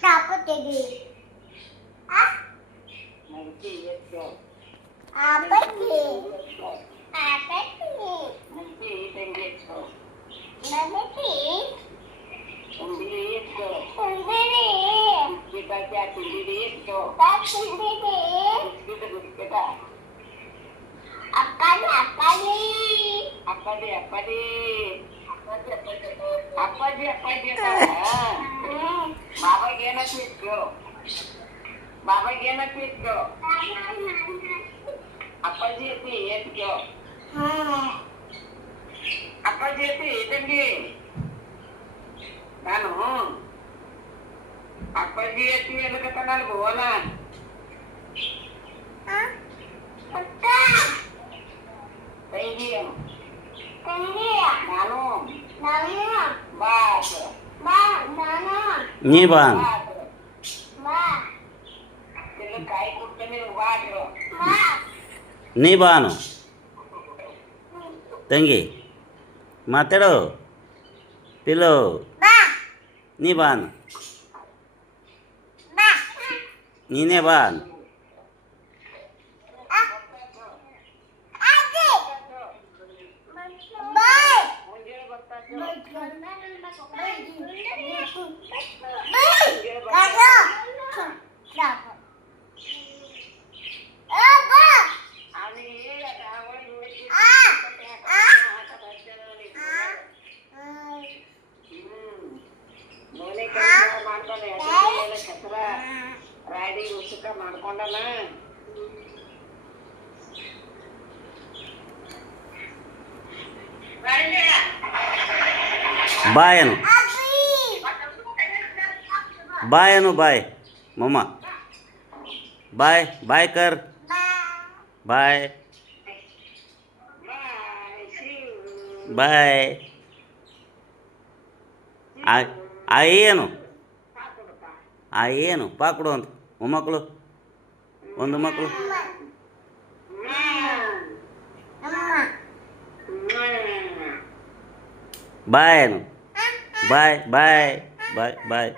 Dapat jadi. Apa sih? Apa sih? Apa sih? Sendiri. Kita sendiri. Apa nih? Apa dia? Baba gena kisko. ಅಪ್ಪಾಜಿ ಐತಿ ಏತ್ಕೋ ಅಪ್ಪಾಜಿ ಐತಿ ತಂಗಿ ನಾನು ಅಪ್ಪಾಜಿ ಐತಿ ಎದಕ್ಕೆ ನಾನು ಹೋಗೋಣ ತಂಗಿ ನಾನು ಬಾ ನೀ ಬಾ ಕಾಯಿ ಕೊಡ್ತೇನೆ ಬಾ ನೀ ಬಾನು ತಂಗಿ ಮಾತಾಡೋ ಪಿಲೋ ನೀ ಬಾನು ನೀನೇ ಬಾನು ರಾಡಿ ಉಸುಕ ಮಾಡ್ಕೊಂಡಲ್ಲ ಬಾಯನು ಬಾಯನು ಬಾಯ್ ಮಮ್ಮ ಬಾಯ್ ಬಾಯ್ ಕರ್ ಬಾಯ್ ಬಾಯ್ ಆ ಏನು ಆ ಏನು ಪಾಕೊಡು ಅಂತ ಮೊಮ್ಮಕ್ಕಳು ಒಂದು ಮಕ್ಕಳು ಬಾಯ್ ಏನು ಬಾಯ್ ಬಾಯ್ ಬಾಯ್ ಬಾಯ್